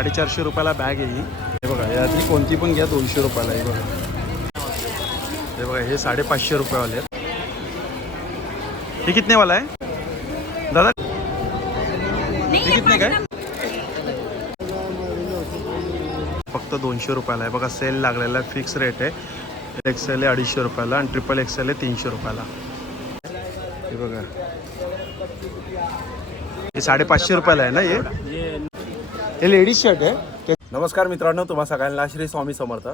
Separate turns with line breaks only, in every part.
साडेचारशे रुपयाला बॅग आहे ही. हे बघा यातली कोणती पण घ्या दोनशे रुपयाला हे बघा. हे बघा हे साडेपाचशे रुपयावाले आहेत. हे कितने वाला आहे? दादा? हे कितने काय? फक्त दोनशे रुपयाला आहे. बघा सेल लागलेला आहे फिक्स रेट आहे. एक्सेल आहे अडीचशे रुपयाला आणि ट्रिपल एक्सेल आहे तीनशे रुपयाला. हे बघा. हे साडेपाचशे रुपयाला आहे ना हे? हे लेडीज शर्ट आहे.
नमस्कार मित्रांनो तुम्हा सगळ्यांना श्री स्वामी समर्थ.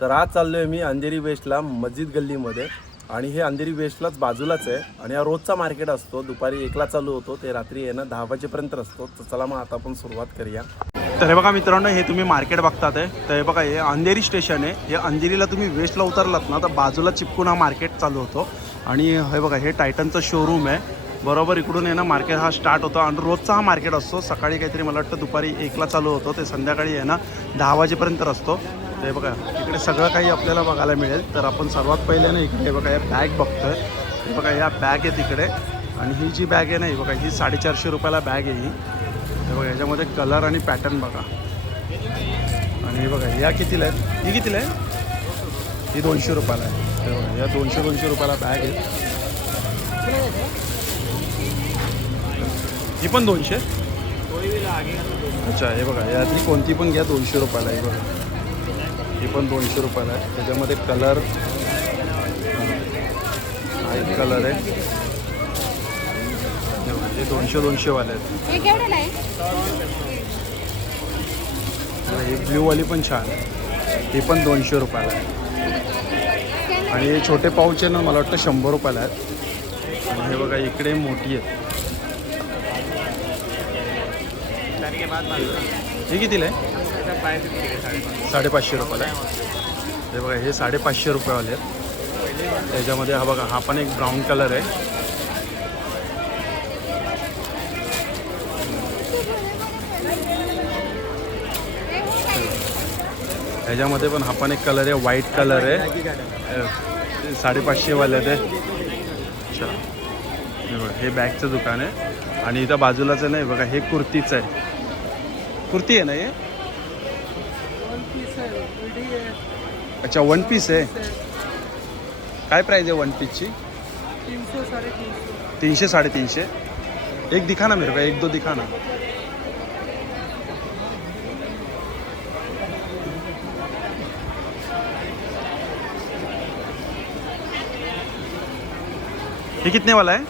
तर आज चाललो आहे मी अंधेरी वेस्टला मस्जिद गल्लीमध्ये आणि हे अंधेरी वेस्टलाच बाजूलाच आहे आणि हा रोजचा मार्केट असतो. दुपारी एकला चालू होतो ते रात्री आहे ना दहा वाजेपर्यंत असतो. तर चला मग आता आपण सुरुवात करूया.
तर हे बघा मित्रांनो हे तुम्ही मार्केट बघतात आहे. तर हे बघा हे अंधेरी स्टेशन आहे. हे अंधेरीला तुम्ही वेस्टला उतरलात ना तर बाजूला चिपकून हा मार्केट चालू होतो. आणि हे बघा हे टायटनचं शोरूम आहे. बरोबर इकडून आहे ना मार्केट हा स्टार्ट होतो. आणि रोजचा हा मार्केट असतो. सकाळी काहीतरी मला वाटतं दुपारी एकला चालू होतो. ते संध्याकाळी आहे ना दहा वाजेपर्यंत असतो ते बघा इकडे सगळं काही आपल्याला बघायला मिळेल. तर आपण सर्वात पहिले ना इकडे बघा या बॅग बघतोय. हे बघा या बॅग आहे तिकडे. आणि ही जी बॅग आहे ना ही बघा ही साडेचारशे रुपयाला बॅग आहे ही. हे बघा याच्यामध्ये कलर आणि पॅटर्न बघा. आणि हे बघा या कितीला आहेत? ही कितीला आहे? ही दोनशे रुपयाला आहे. हे बघा या दोनशे दोनशे रुपयाला बॅग आहे. ही पण दोनशे. अच्छा हे बघा यातली कोणती पण घ्या दोनशे रुपयाला हे बघा. ही पण दोनशे रुपयाला आहे. त्याच्यामध्ये कलर हा एक कलर आहे. हे दोनशे दोनशेवाले आहेत.
हे
ही ब्ल्यूवाली पण छान आहे. ही पण दोनशे रुपयाला आहे. आणि हे छोटे पाऊच आहे ना मला वाटतं शंभर रुपयाला आहेत. आणि हे बघा इकडे मोठी आहेत हे कितीला आहे? साडेपाचशे. रुपयाला आहे. हे बघा हे साडेपाचशे रुपयावाले आहेत. त्याच्यामध्ये हा बघा हा पण एक ब्राऊन कलर आहे. ह्याच्यामध्ये पण हा पण एक कलर आहे व्हाईट कलर आहे. साडेपाचशेवाले ते अच्छा हे बघा हे बॅगचं दुकान आहे. आणि इथं बाजूलाच नाही बघा हे कुर्तीचं आहे. कुर्ती आहे ना ये? अच्छा वन पीस आहे. काय प्राइस आहे वन पीसची तीनशे साडेतीनशे. एक दिखा ना मेरे को एक दो दिखा ना ये कितने वाला है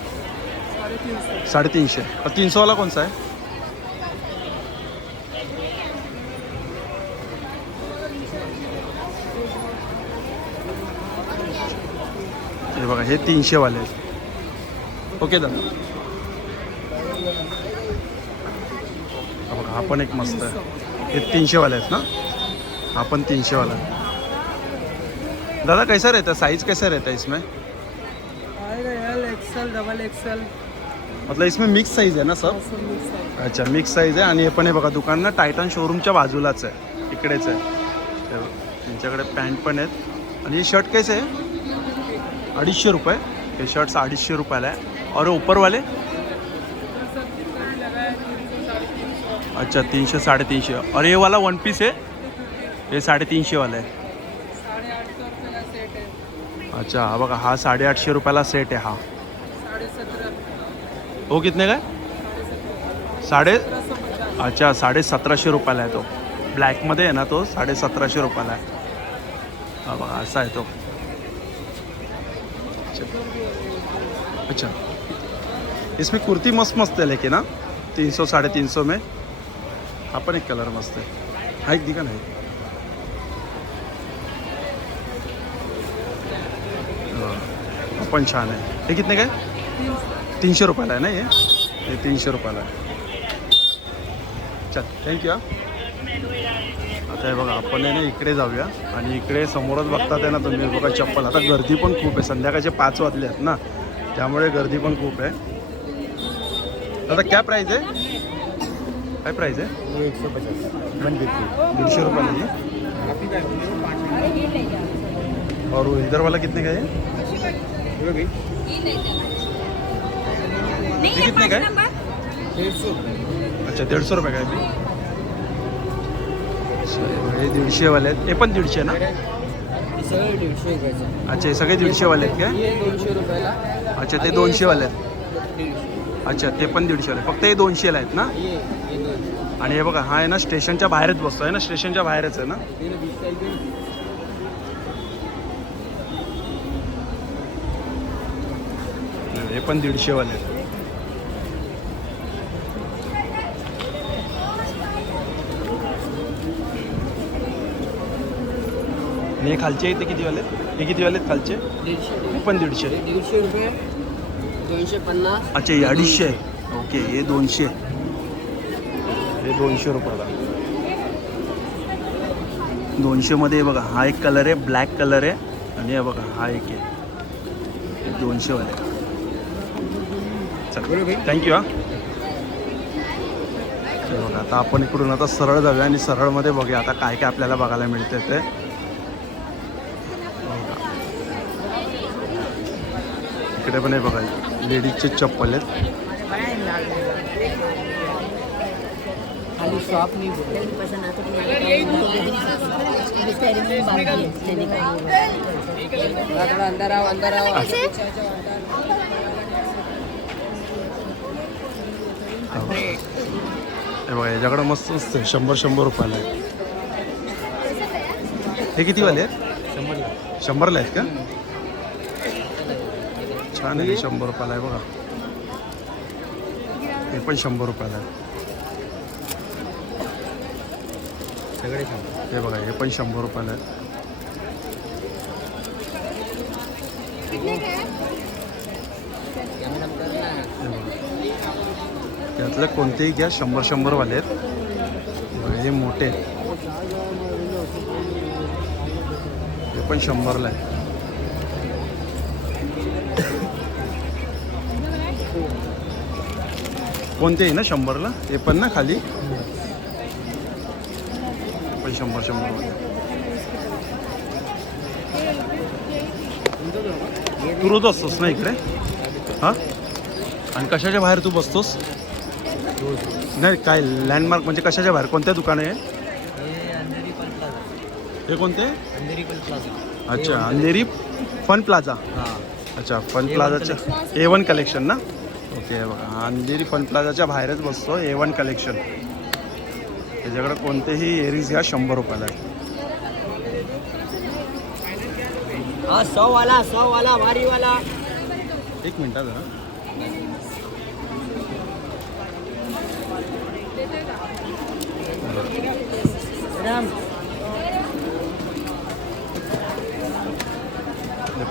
साढ़े तीन सौ और तीन सौ वाला कौन सा है? हे बघा हे तीनशे वाले आहेत. ओके दादा. बघा हा पण एक मस्त आहे. हे तीनशेवाले आहेत ना? हा पण तीनशे आहे. दादा कैसा रहता साईज साइज कैसा रहता है इसमें?
आएगा एल डबल एक्सएल
मतलब इसमें मिक्स साईज आहे ना सर
सब?
अच्छा मिक्स साईज आहे आणि हे पण हे बघा दुकान ना टायटन शोरूमच्या बाजूलाच आहे. इकडेच आहे. त्यांच्याकडे पॅन्ट पण आहेत. आणि हे शर्ट कैसे आहे? अडीचशे रुपये. हे शर्ट्स अडीचशे रुपयाला आहे. और ऊपरवाले अच्छा तीनशे साडेतीनशे. और ये वाला वन पीस है हे साडेतीनशे वाला आहे. अच्छा हा बघा हा साडेआठशे रुपयाला सेट आहे हा. हो कितने काय साडे अच्छा साडे सतराशे रुपयाला आहे तो. ब्लॅकमध्ये आहे ना तो साडे सतराशे रुपयाला आहे. हा बघा असा आहे तो. अच्छा। अच्छा। इसमें कुर्ती मस्त मस्त है लेकिन ना तीन सौ, साढ़े तीन सौ में। हा पण एक कलर मस्त आहे हा एक दिका नाही हा। आहे हे। कितने काय तीनशे रुपयाला आहे ना हे हे तीनशे रुपयाला आहे चल थैंक थँक्यू आता हे बघा आपण आहे ना इकडे जाऊया. आणि इकडे समोरच बघतात आहे ना तुम्ही बघा चप्पल. आता गर्दी पण खूप आहे. संध्याकाळचे पाच वाजले आहेत ना. त्यामुळे गर्दी पण खूप आहे. दादा काय प्राईज आहे? काय प्राईज आहे?
एकशे पचास वन फिफ्टी
दीडशे रुपये और इधर वाला कितने का है कितने का है? अच्छा डेढ़ सौ रुपये का है हे दीडशेवाले आहेत. हे पण दीडशे ना?
सगळे दीडशे रुपयाचं.
अच्छा हे सगळे दीडशेवाले आहेत काय?
हे दोनशे रुपयाला.
अच्छा ते दोनशेवाले आहेत.
दीडशे
अच्छा ते पण दीडशेवाले फक्त हे दोनशेला आहेत ना?
हे हे दोनशे.
आणि हे बघा हा आहे ना स्टेशनच्या बाहेरच बसतो आहे ना? स्टेशनच्या बाहेरच आहे ना?
हे ना वीस तारखेला.
हे पण दीडशेवाले आहेत. आणि हे खालचे ते किती वाले? हे किती वाले आहेत खालचे?
दीडशे.
पण दीडशे.
दीडशे रुपये दोनशे पन्नास.
अच्छा हे अडीचशे. आहे ओके हे दोनशे. हे दोनशे रुपयाला. दोनशेमध्ये बघा हा एक कलर आहे ब्लॅक कलर आहे. आणि हे बघा हा एक आहे. दोनशेवाले. थँक्यू हा. हे बघा आता आपण इकडून आता सरळ जाऊया आणि सरळमध्ये बघूया आता काय काय आपल्याला बघायला मिळतं ते बघा. इकडे पण हे बघा लेडीजचे चप्पल आहेत. हे बघा याच्याकडे मस्त असते शंभर शंभर रुपयाला आहे हे किती वाले आहेत शंभरला आहेत का? छान आहे हे शंभर रुपयाला आहे बघा. हे पण शंभर रुपयाला आहे. हे बघा हे पण शंभर रुपयाला आहे. हे बघा. यातलं कोणतेही घ्या शंभर शंभरवाले आहेत. हे मोठे. हे पण शंभरला आहे. कोणते आहे ना शंभरला? हे पण ना खाली? पण शंभर शंभर. तू रोज असतोस ना इकडे? हां? आणि कशाच्या बाहेर तू बसतोस? नाही काय लँडमार्क म्हणजे कशाच्या बाहेर? कोणत्या दुकान आहे? हे कोणते? अच्छा अंधेरी फन प्लाझा. अच्छा फन प्लाझाच्या ए वन कलेक्शन ना? ओके बघा. अंधेरी फन प्लाझाच्या बाहेरच बसतो ए वन कलेक्शन त्याच्याकडे कोणतेही एरीज घ्या शंभर रुपयाला. आहे
हा सौ वाला सौ वाला भारी वाला
एक मिनटात जरा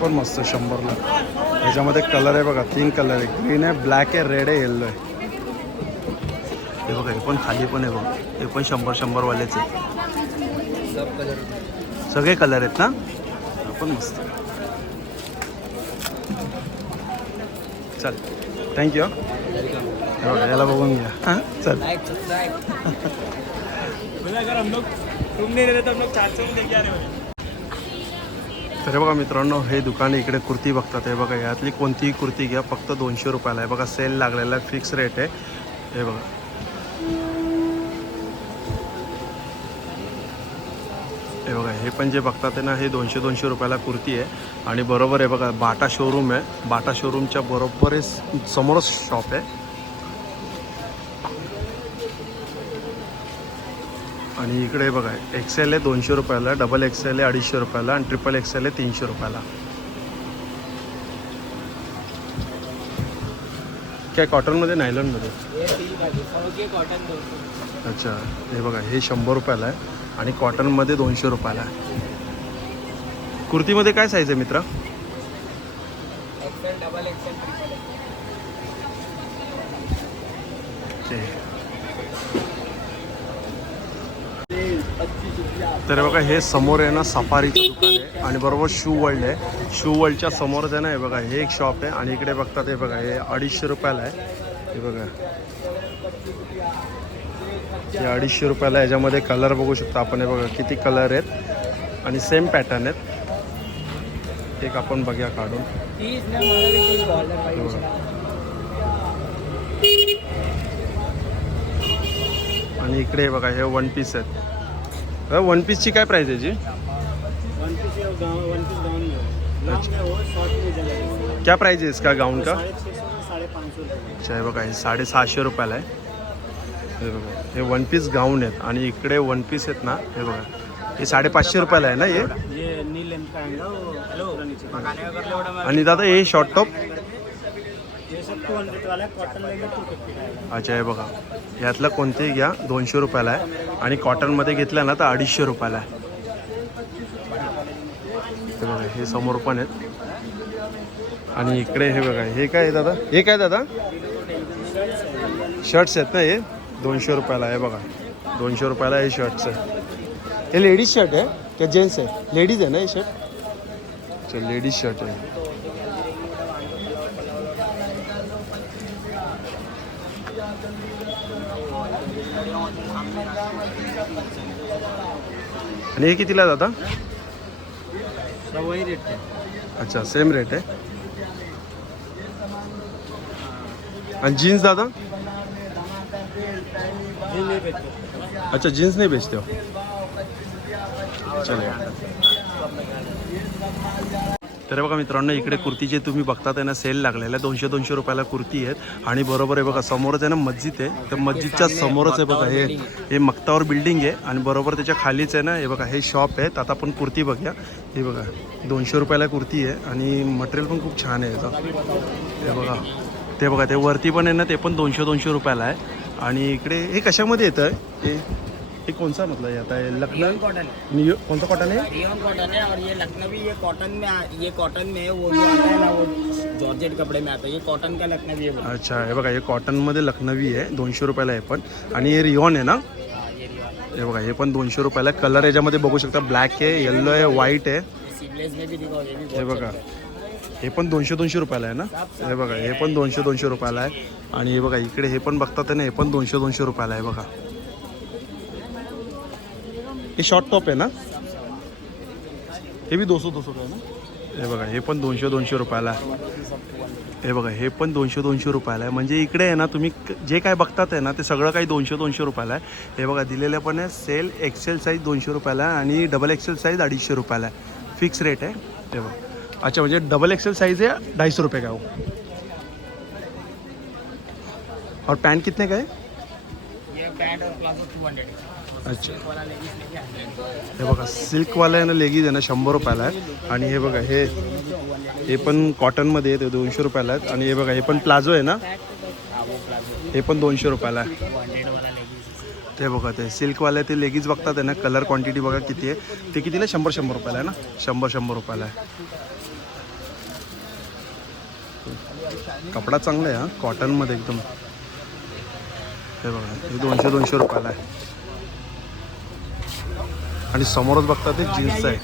पण मस्त आहे शंभरला. ह्याच्यामध्ये कलर आहे बघा तीन कलर आहे. ग्रीन आहे ब्लॅक आहे रेड आहे येल्लो आहे. हे बघा हे पण खाली पण आहे बघा. हे पण शंभर शंभरवालेच आहे. सगळे कलर आहेत ना? पण मस्त चल थँक्यू बघा याला बघून घ्या. हां चल.
लाइक सब्सक्राइब
तर हे बघा मित्रांनो हे दुकान इकडे कुर्ती बघतात. हे बघा यातली कोणतीही कुर्ती घ्या फक्त दोनशे रुपयाला. आहे बघा सेल लागलेला आहे फिक्स रेट आहे. हे बघा. हे बघा हे पण जे बघतात आहे ना हे दोनशे दोनशे रुपयाला कुर्ती आहे. आणि बरोबर आहे बघा बाटा शोरूम आहे. बाटा शोरूमच्या बरोबरच समोरच शॉप आहे. आणि इकडे बघा एक्सेल आहे दोनशे रुपयाला डबल एक्सेल आहे अडीचशे रुपयाला आणि ट्रिपल एक्सेल आहे तीनशे रुपयाला. काय कॉटनमध्ये नायलॉनमध्ये अच्छा हे बघा हे शंभर रुपयाला आहे आणि कॉटनमध्ये दोनशे रुपयाला आहे. कुर्तीमध्ये काय साईज आहे मित्रा?
डबल एक्सेल ट्रिपल
ते तर हे बघा हे समोर आहे ना सफारीचं दुकान आहे. आणि बरोबर शू वर्ल्ड आहे. शू वर्ल्डच्या समोरच आहे ना हे बघा हे एक शॉप आहे. आणि इकडे बघतात हे बघा हे अडीचशे रुपयाला आहे. हे बघा. हे अडीचशे रुपयाला याच्यामध्ये कलर बघू शकतो आपण. हे बघा किती कलर आहेत. आणि सेम पॅटर्न आहेत. एक आपण बघूया काढून. आणि इकडे बघा हे वन पीस आहेत. वन पीसची काय प्राईस आहे याची
one piece one piece gown में हो लॉन्ग में हो शॉर्ट में चलेगा
क्या प्राईस आहे इसका गाऊन का? अच्छा हे बघा हे साडेसहाशे रुपयाला आहे. हे बघा हे वन पीस गाऊन आहेत आणि इकडे वन पीस आहेत ना हे बघा. हे साडेपाचशे रुपयाला आहे ना हे?
ये नी लेंथ का है.
आणि दादा हे short top
two cotton two fifty
अच्छा हे बघा. यातलं कोणतेही घ्या दोनशे रुपयाला आहे. आणि कॉटनमध्ये घेतलं ना तर अडीचशे रुपयाला आहे. हे बघा हे समोर पण आहेत. आणि इकडे हे बघा हे काय आहे दादा? हे काय दादा? शर्ट्स आहेत ना हे? दोनशे रुपयाला आहे बघा. दोनशे रुपयाला हे शर्ट्स आहे. हे लेडीज शर्ट आहे का जेंट्स आहे? लेडीज आहे ना हे शर्ट अच्छा लेडीज शर्ट आहे. आणि हे कितीला दादा?
सब वही रेट
अच्छा सेम रेट आहे. आणि जीन्स दादा? अच्छा जीन्स नाही बेचते हो चलो. तर बघा मित्रांनो इकडे कुर्तीचे तुम्ही बघतात आहे ना सेल लागलेला आहे दोनशे दोनशे रुपयाला कुर्ती आहेत. आणि बरोबर आहे बघा समोरच आहे ना मस्जिद आहे. तर मस्जिदच्या समोरच आहे बघा हे हे मक्तावर बिल्डिंग आहे. आणि बरोबर त्याच्या खालीच आहे ना हे बघा हे शॉप आहे तर आता आपण कुर्ती बघूया. हे बघा दोनशे रुपयाला कुर्ती आहे. आणि मटेरियल पण खूप छान आहे याचं. हे बघा ते बघा ते वरती पण आहे ना ते पण दोनशे दोनशे रुपयाला आहे. आणि इकडे हे कशामध्ये येतं हे हे कोणचा मतलब हे आता हे लखनऊ?
कॉटन. है
नियो कोणतं कॉटन आहे?
रियन कॉटन है और ये लखनवी ये कॉटन में आ- ये कॉटन में है वो जो आता है ना वो जॉर्जेट कपड़े में आता है। ये कॉटन का लखनवी है
अच्छा हे बघा हे कॉटनमध्ये लखनवी आहे दोनशे रुपयाला आहे पण. आणि हे रिओन आहे ना?
हाँ, ये
हे। बघा हे पण दोनशे रुपयाला आहे. कलर याच्यामध्ये बघू शकता ब्लॅक आहे येल्लो आहे व्हाईट आहे.
सीमलेस में भी दिखाओ ये भी
हे बघा.
है।
हे पण दोनशे दोनशे रुपयाला आहे ना? हे बघा हे पण दोनशे दोनशे रुपयाला आहे. आणि हे बघा इकडे हे पण बघतात आहे ना हे पण दोनशे दोनशे रुपयाला आहे बघा. हे शॉर्ट टॉप आहे ना? हे बी दोनशे दोनशे रुपये ना? हे बघा हे पण दोनशे दोनशे रुपयाला आहे. हे बघा हे पण दोनशे दोनशे रुपयाला आहे. म्हणजे इकडे आहे ना तुम्ही जे काय बघतात आहे ना ते सगळं काही दोनशे दोनशे रुपयाला आहे. हे बघा दिलेलं पण आहे. सेल एक्सेल साईज दोनशे रुपयाला आहे आणि डबल एक्सेल साईज अडीचशे रुपयाला आहे. फिक्स रेट आहे. हे बघा. अच्छा म्हणजे डबल एक्सेल साइज है ढाई सौ रुपये का वो और पैंट कितने का है
ये पैंट और प्लाजो टू हंड्रेड
अच्छा. हे बघा सिल्कवाला आहे ना लेगीज आहे ना शंभर रुपयाला आहे. आणि हे बघा हे हे पण कॉटनमध्ये आहे ते दोनशे रुपयाला आहेत. आणि हे बघा हे पण प्लाझो आहे ना?
हे
पण दोनशे रुपयाला आहे. ते बघा ते सिल्कवाले ते लेगीज बघतात आहे ना कलर क्वांटिटी बघा किती आहे. ते कितीला? शंभर शंभर रुपयाला आहे ना? शंभर शंभर रुपयाला आहे. कपडा चांगला आहे हा कॉटनमध्ये एकदम. हे बघा हे दोनशे दोनशे रुपयाला आहे. आणि समोरच बघता ते जीन्स आहे.